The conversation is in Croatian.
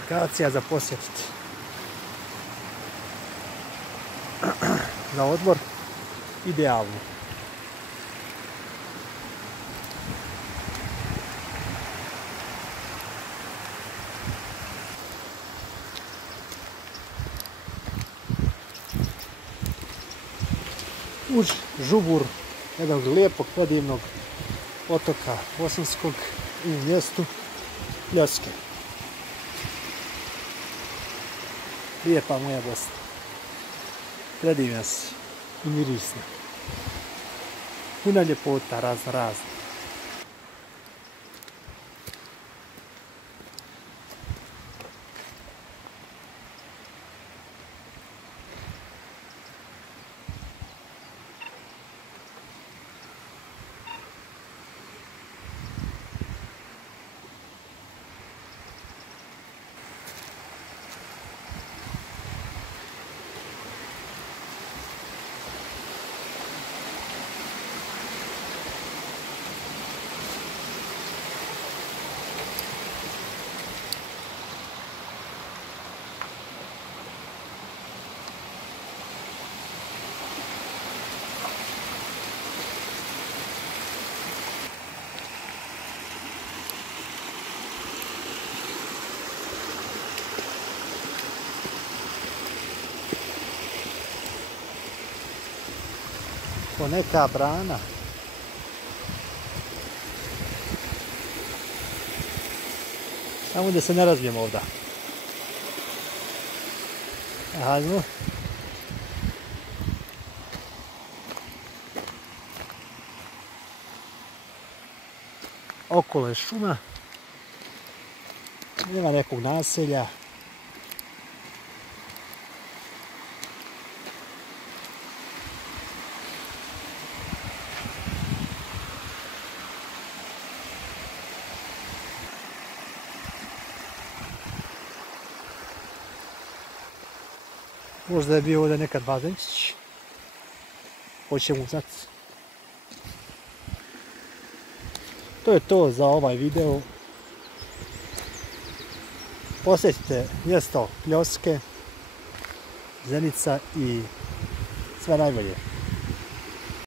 Lokacija za posjetiti. Za odmor idealno. Uz žubur jednog lijepog, predivnog otoka Bosanskog i mjestu Pljoske. Lijepa moja Bosna. Predivna si i mirisna. Puna ljepota razna. Ko neka brana. Samo da se ne razbijemo ovdje. Hajmo. Okolo je šuma. Nema nekog naselja. Možda je bio ovdje nekad bazenčić. Hoćemo znati. To je to za ovaj video. Posjetite mjesto Pljoske, Zenica i sve najbolje.